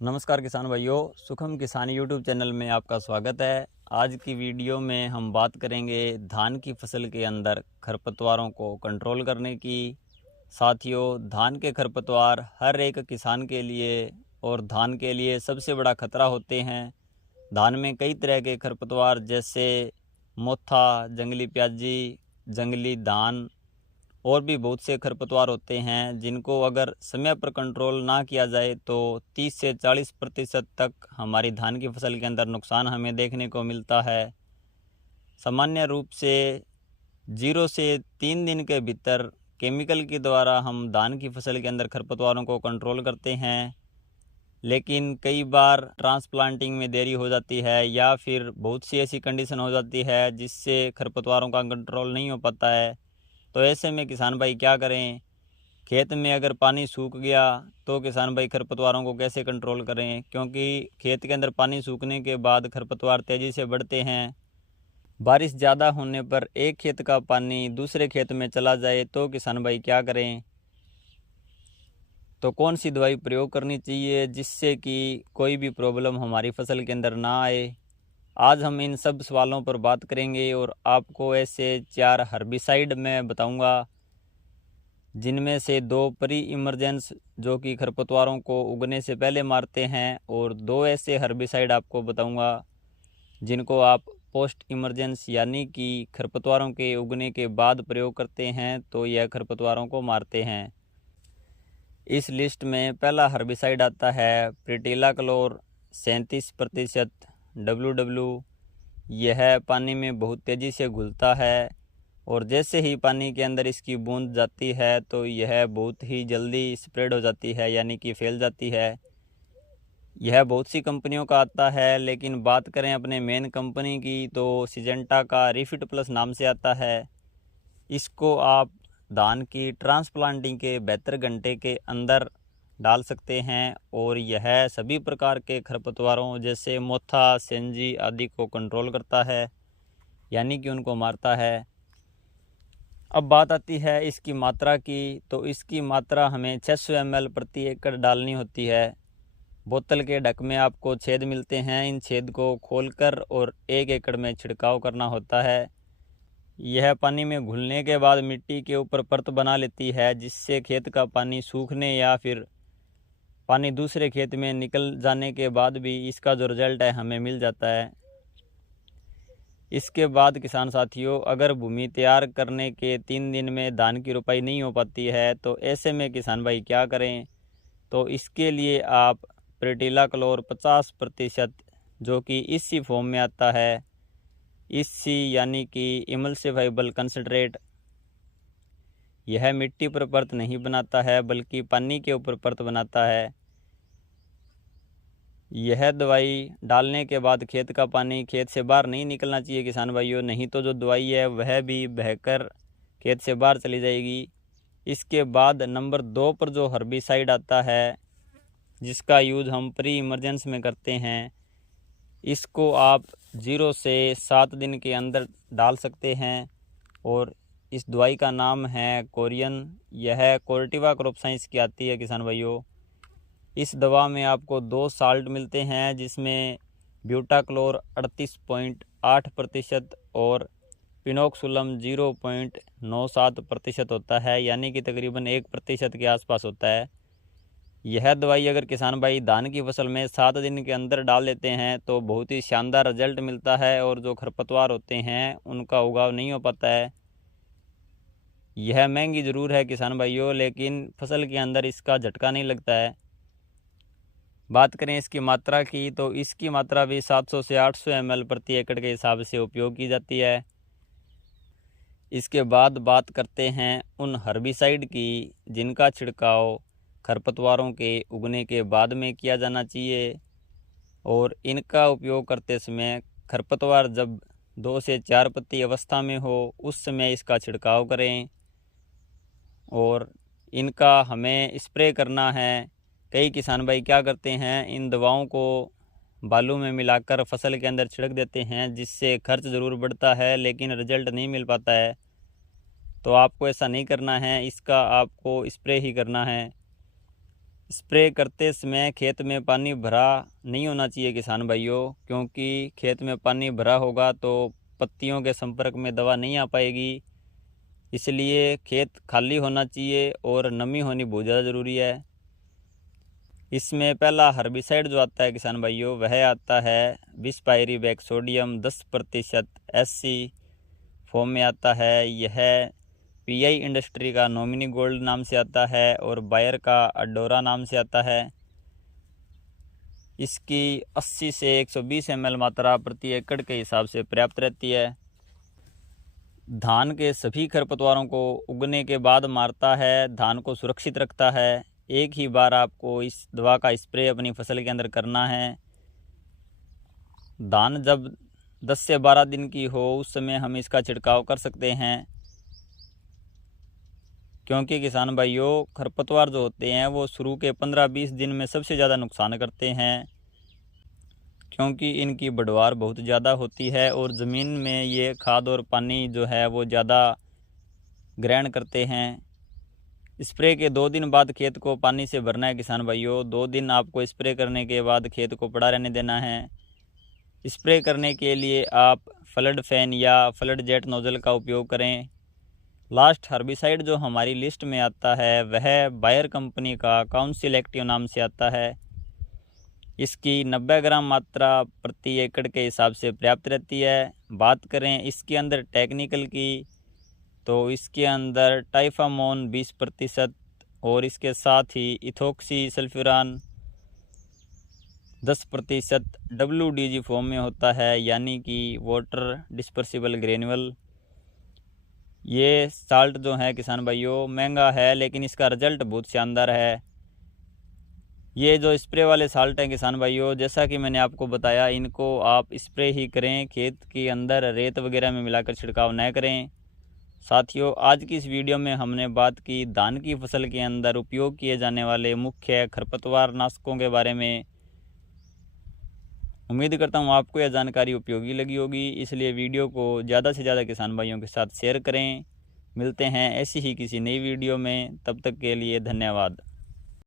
नमस्कार किसान भाइयों, सुखम किसान यूट्यूब चैनल में आपका स्वागत है। आज की वीडियो में हम बात करेंगे धान की फसल के अंदर खरपतवारों को कंट्रोल करने की। साथियों, धान के खरपतवार हर एक किसान के लिए और धान के लिए सबसे बड़ा खतरा होते हैं। धान में कई तरह के खरपतवार जैसे मोथा, जंगली प्याजी, जंगली धान और भी बहुत से खरपतवार होते हैं जिनको अगर समय पर कंट्रोल ना किया जाए तो 30 से 40% तक हमारी धान की फसल के अंदर नुकसान हमें देखने को मिलता है। सामान्य रूप से 0 से 3 दिन के भीतर केमिकल के द्वारा हम धान की फसल के अंदर खरपतवारों को कंट्रोल करते हैं, लेकिन कई बार ट्रांसप्लांटिंग में देरी हो जाती है या फिर बहुत सी ऐसी कंडीशन हो जाती है जिससे खरपतवारों का कंट्रोल नहीं हो पाता है। तो ऐसे में किसान भाई क्या करें? खेत में अगर पानी सूख गया तो किसान भाई खरपतवारों को कैसे कंट्रोल करें? क्योंकि खेत के अंदर पानी सूखने के बाद खरपतवार तेज़ी से बढ़ते हैं। बारिश ज़्यादा होने पर एक खेत का पानी दूसरे खेत में चला जाए तो किसान भाई क्या करें? तो कौन सी दवाई प्रयोग करनी चाहिए जिससे कि कोई भी प्रॉब्लम हमारी फसल के अंदर ना आए? आज हम इन सब सवालों पर बात करेंगे और आपको ऐसे 4 हर्बिसाइड मैं बताऊंगा, जिनमें से 2 प्री इमरजेंस जो कि खरपतवारों को उगने से पहले मारते हैं, और 2 ऐसे हर्बिसाइड आपको बताऊंगा जिनको आप पोस्ट इमरजेंस यानी कि खरपतवारों के उगने के बाद प्रयोग करते हैं तो यह खरपतवारों को मारते हैं। इस लिस्ट में पहला हर्बिसाइड आता है प्रिटिला क्लोर 37% WW। यह पानी में बहुत तेज़ी से घुलता है और जैसे ही पानी के अंदर इसकी बूंद जाती है तो यह बहुत ही जल्दी स्प्रेड हो जाती है, यानी कि फैल जाती है। यह बहुत सी कंपनियों का आता है, लेकिन बात करें अपने मेन कंपनी की तो सिजेंटा का रिफिट प्लस नाम से आता है। इसको आप धान की ट्रांसप्लांटिंग के 72 घंटे के अंदर डाल सकते हैं और यह सभी प्रकार के खरपतवारों जैसे मोथा, सेंजी आदि को कंट्रोल करता है, यानी कि उनको मारता है। अब बात आती है इसकी मात्रा की, तो इसकी मात्रा हमें 600 ml प्रति एकड़ डालनी होती है। बोतल के ढक में आपको छेद मिलते हैं, इन छेद को खोलकर और 1 एकड़ में छिड़काव करना होता है। यह पानी में घुलने के बाद मिट्टी के ऊपर परत बना लेती है, जिससे खेत का पानी सूखने या फिर पानी दूसरे खेत में निकल जाने के बाद भी इसका जो रिजल्ट है हमें मिल जाता है। इसके बाद किसान साथियों, अगर भूमि तैयार करने के 3 दिन में धान की रोपाई नहीं हो पाती है तो ऐसे में किसान भाई क्या करें? तो इसके लिए आप प्रिटिला क्लोर 50% जो कि इसी फॉर्म में आता है, इससी यानी कि इमल्सिफाइबल कंसंट्रेट, यह मिट्टी पर परत नहीं बनाता है बल्कि पानी के ऊपर परत बनाता है। यह दवाई डालने के बाद खेत का पानी खेत से बाहर नहीं निकलना चाहिए किसान भाइयों, नहीं तो जो दवाई है वह भी बहकर खेत से बाहर चली जाएगी। इसके बाद नंबर 2 पर जो हर्बिसाइड आता है जिसका यूज़ हम प्री इमरजेंस में करते हैं, इसको आप 0 से 7 दिन के अंदर डाल सकते हैं और इस दवाई का नाम है कोरियन। यह कोर्टिवा क्रॉप साइंस की आती है किसान भाइयों। इस दवा में आपको 2 साल्ट मिलते हैं जिसमें ब्यूटाक्लोर 38.8% और पिनोक्सुलम 0.97% होता है, यानी कि तकरीबन 1% के आसपास होता है। यह दवाई अगर किसान भाई धान की फसल में 7 दिन के अंदर डाल देते हैं तो बहुत ही शानदार रिजल्ट मिलता है और जो खरपतवार होते हैं उनका उगाव नहीं हो पाता है। यह महंगी ज़रूर है किसान भाइयों, लेकिन फसल के अंदर इसका झटका नहीं लगता है। बात करें इसकी मात्रा की, तो इसकी मात्रा भी 700 से 800 ml प्रति एकड़ के हिसाब से उपयोग की जाती है। इसके बाद बात करते हैं उन हर्बिसाइड की जिनका छिड़काव खरपतवारों के उगने के बाद में किया जाना चाहिए, और इनका उपयोग करते समय खरपतवार जब 2 से 4 पत्ती अवस्था में हो उस समय इसका छिड़काव करें और इनका हमें स्प्रे करना है। कई किसान भाई क्या करते हैं, इन दवाओं को बालू में मिलाकर फसल के अंदर छिड़क देते हैं, जिससे खर्च ज़रूर बढ़ता है लेकिन रिजल्ट नहीं मिल पाता है। तो आपको ऐसा नहीं करना है, इसका आपको स्प्रे ही करना है। स्प्रे करते समय खेत में पानी भरा नहीं होना चाहिए किसान भाइयों, क्योंकि खेत में पानी भरा होगा तो पत्तियों के संपर्क में दवा नहीं आ पाएगी। इसलिए खेत खाली होना चाहिए और नमी होनी बहुत ज़्यादा ज़रूरी है। इसमें पहला हर्बिसाइड जो आता है किसान भाइयों, वह आता है बिसपायरिवेक सोडियम 10% SC फॉर्म में आता है। यह PI इंडस्ट्री का नॉमिनी गोल्ड नाम से आता है और बायर का अडोरा नाम से आता है। इसकी 80 से 120 ml मात्रा प्रति एकड़ के हिसाब से पर्याप्त रहती है। धान के सभी खरपतवारों को उगने के बाद मारता है, धान को सुरक्षित रखता है। एक ही बार आपको इस दवा का स्प्रे अपनी फसल के अंदर करना है। धान जब 10 से 12 दिन की हो उस समय हम इसका छिड़काव कर सकते हैं, क्योंकि किसान भाइयों खरपतवार जो होते हैं वो शुरू के 15-20 दिन में सबसे ज़्यादा नुकसान करते हैं, क्योंकि इनकी बढ़वार बहुत ज़्यादा होती है और ज़मीन में ये खाद और पानी जो है वो ज़्यादा ग्रहण करते हैं। स्प्रे के 2 दिन बाद खेत को पानी से भरना है किसान भाइयों। 2 दिन आपको स्प्रे करने के बाद खेत को पड़ा रहने देना है। स्प्रे करने के लिए आप फ्लड फैन या फ्लड जेट नोज़ल का उपयोग करें। लास्ट हर्बिसाइड जो हमारी लिस्ट में आता है वह बायर कंपनी का काउंसिल एक्टिव नाम से आता है। इसकी 90 ग्राम मात्रा प्रति एकड़ के हिसाब से पर्याप्त रहती है। बात करें इसके अंदर टेक्निकल की, तो इसके अंदर टाइफामोन 20% और इसके साथ ही इथोक्सी सल्फ्यूरान 10% WDG फॉर्म में होता है, यानी कि वाटर डिस्पर्सिबल ग्रेन्युअल। ये साल्ट जो है किसान भाइयों महंगा है, लेकिन इसका रिजल्ट बहुत शानदार है। ये जो स्प्रे वाले साल्ट हैं किसान भाइयों, जैसा कि मैंने आपको बताया, इनको आप स्प्रे ही करें, खेत के अंदर रेत वगैरह में मिलाकर छिड़काव न करें। साथियों, आज की इस वीडियो में हमने बात की धान की फसल के अंदर उपयोग किए जाने वाले मुख्य खरपतवार नाशकों के बारे में। उम्मीद करता हूँ आपको यह जानकारी उपयोगी लगी होगी, इसलिए वीडियो को ज़्यादा से ज़्यादा किसान भाइयों के साथ शेयर करें। मिलते हैं ऐसी ही किसी नई वीडियो में, तब तक के लिए धन्यवाद।